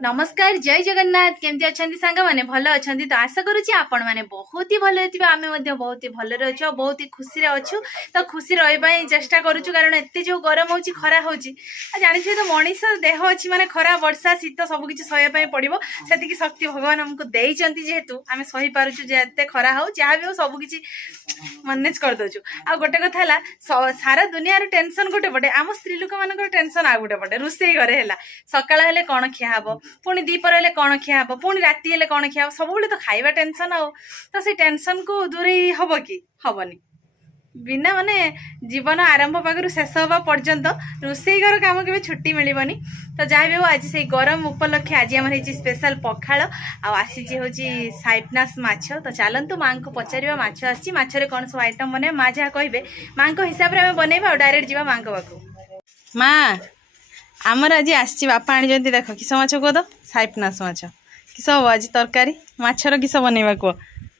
नमस्कार जय जगन्नाथ केमती अच्छा सांग मैंने भल अच्छा तो आशा करुच्ची आपण मैंने बहुत ही भल आम बहुत ही भल अच्छे बहुत ही खुशी अच्छु तो खुशी रही चेष्टा करुचु कारण एत जो गरम हो खरा हो जानी तो मनीष देह अच्छी माने खरा वर्षा शीत सबकि सहायपाई पड़ो से शक्ति भगवान आमको देते जेहेतु आम सही पार्चु एत खरा हो जहाँ भी हो सबकि मैनेज करदे आ गोटे कथा है सारा दुनिया टेंशन गोटे पटे आम स्त्री लोक मान टेंशन आ गोटे पटे रोसे घरे है सकाळ हेले कौन खिया हम पुणी दीपर हेले कौन खिया हम पुणी राति हेले कौन खिया सब तो खाइबा टेंशन आ तो से टेंशन को दूरे हम कि हबनी बिना माने जीवन आरंभ पाखु शेष हवा पर्यंत रोसई घर काम के छुट्टी मिलबनी तो जहाँ भी हो आज से गरम उपलक्षे आज आम स्पेशल पखाड़ आसी हूँ साइपनास माछ तो चलतु माँ को पचार माछ आसी माछरे कौन सब आइटम बने माँ जहाँ कहे माँ को हिसाब से आम बनइबा और डायरेक्ट जावा माँ पाक माँ आमर आज आसी बापा आनी देख किस माछ कह दो साइपनास माछ किस हम आज तरकारी माछर किस बनइबा कह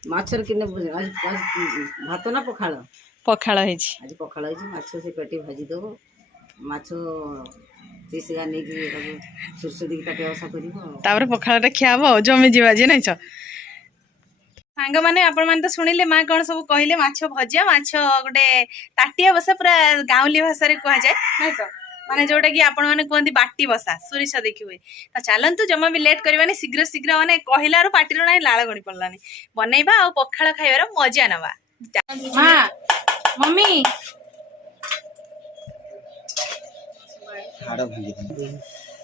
माछर कि भात ना पखाड़ पखाड़ आज पखाड़ माछ से पेटी भाजी देव माछ पीस नहीं सुरस दी काटे आशा कर पखाड़ा खिया हम जमी जा जे नहीं सांग मैंने आपण मैंने तो शुणिले माँ कौन सब कहले माछ भजा माछ गोटे ताटिया बसा पूरा गाँवली भाषा कह जाए नहीं तो माने जोटा कि आपण मैंने कहते बाटी बसा सोरिष देखी हुए तो चलतु जमा भी लेट करवानी शीघ्र शीघ्र मैंने कहलार पार्टी ना लाल गणी पड़लानी बनइबा आ पखाड़ खाइबार मजा नवा माँ मम्मी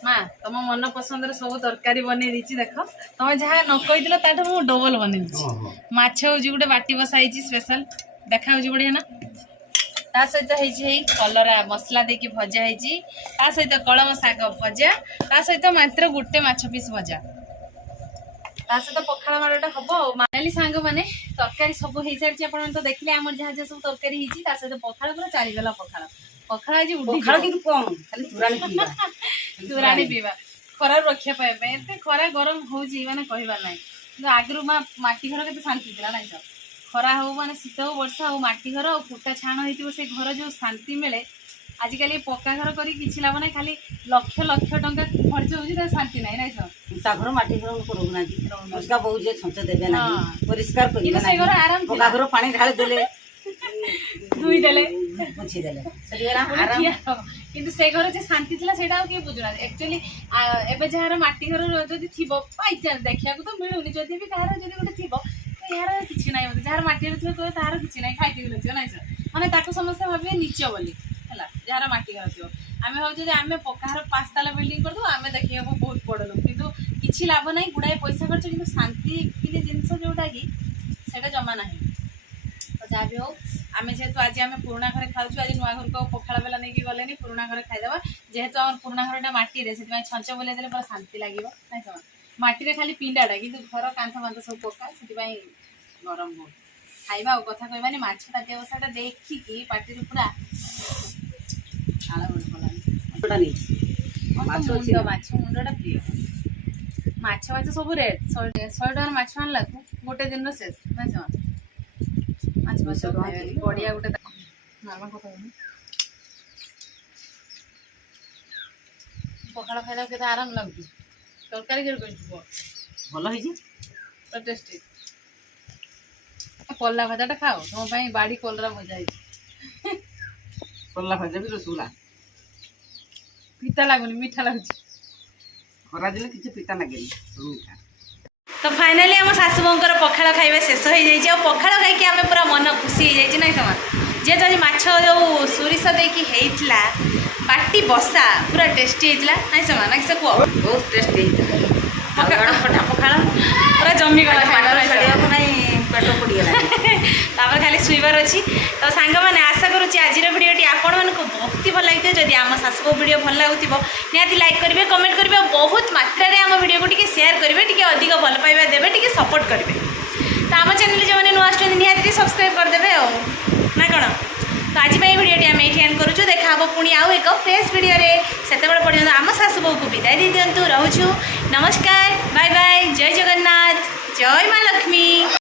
माँ तुम मन पसंद सब तरकारी बन देख तुम जहाँ न कही ताठू मुझे डबल बन माछ हूँ गोटे बाटी बसाई स्पेशल देखा बढ़िया ना ता सहित कलरा मसला देकी भजा ता सहित कलम शाग भजा ता सहित मात्र गोटे माछ पीस भजा ता सहित पखाड़ मारटा हम मानाली सांग मैंने तरकारी सब हो सारी आप तो देखिले आम जहाँ जहाँ सब तरकारी सहित पखाड़ पूरा चलीगला पखाड़ पखाड़ आज तुराणी पीवा खरा रक्षा पाइबा एत खरा गरम हो माने कहबार ना आगु माटी घर के शांति थी ना खरा हो माने शीत हो वर्षा हो माटी घर और फुटा छाण हो से घर जो शांति मिले आजिकल पक्का घर कर लाभ ना खाली लक्ष लक्ष टंका खर्च हो शांति ना ना घर माटी घर रोना बहुत छंच देवे ना परिष्कार कर आराम पक्का घर पानी ढाली देले धुई देले पोछी देले किंतु से घर जे शांति थिला सेटा किए बुझुना एक्चुअली एबे जहार माटी घर जदि थिबो बाय चांस देखिया को तो मिलुनी जदि भी तार जदि गोटे थिबो तो यार किछि नाही होते जहार माटी घर थिबो तार किछि नाही खाइते बिलछ नाही सर माने ताको समस्या भाबे नीच बोली हला जहार माटी घर थिबो आमे भाबो जे आमे पक्का घर 5 ताला बिल्डिंग कर दो आमे देखिया को बहुत बड़ लोग किंतु किछि लाभ नाही गुडाय पैसा खर्च किंतु शांति कि जिंस जोटा कि सेटा जमा नाही जहाँ भी हो आम जेहेतु आज आम पुराणा घर खाऊँ आज नुआ घर को पखाड़ बेला नहीं गले पुराणा घर खाईदे जेहेतु आम पुराणा घर माटी से छंच बोले पूरा शांति लगे ना माटी खाली पिंडाटा कि घर कांथ बांध सब पक्का से गरम हो खाइबा कथा कहबानी माछ ताटिया बसाटा देखिकी पार्टी पूरा माछ मुंडा प्रिय माछ माछ सब रेट 100 टकर माछ आनला गोटे दिन शेष ना बढ़िया गोटे पखाड़ खाइला के आराम लगुच तरकारी भल तो टेस्टी कलरा भजाटा खाओ तुम बाड़ी कलरा भजा कलरा भजा भी रसगुल्ला पिता लगुनि मीठा लगुच खरा दिन किसी पिता लगे मीठा तो फाइनाली आम सासू बोंकर पखाड़ खाइबा शेष हो जाए पखाड़ खाई आम पूरा मन खुशी हो जाए ना समान जेहेतु आज माछ जो सोरिष देकी होता बाटी बसा पूरा टेस्टी होता ना समान ना किस कह बहुत टेस्टी पखाड़ पूरा जमी गला खाइबार पेट पड़गला खाली शुइबार अच्छी तो सांग मैंने आशा करुँच आज भिडियोटी आपण मानक बहुत भल लगी जदि आम सासू भिडियो भल लगुव निहाती लाइक करेंगे कमेंट करेंगे बहुत मात्रा आम भिडियो को टी शेयर करेंगे टी अधिक भल पाइबा देवे टी सपोर्ट करेंगे तो आम चैनल जो मैंने नुआ आसुँच निहाती सब्सक्राइब करदे ना कौन तो आज भिडियोटी आम ये एंड करूँ देखा पुणी आउ एक फ्रेश भिडियो से पर्यटन आम सासू बो को विदाय दे दिंतु रोचु नमस्कार बाय बाय जय जगन्नाथ जय माँ लक्ष्मी।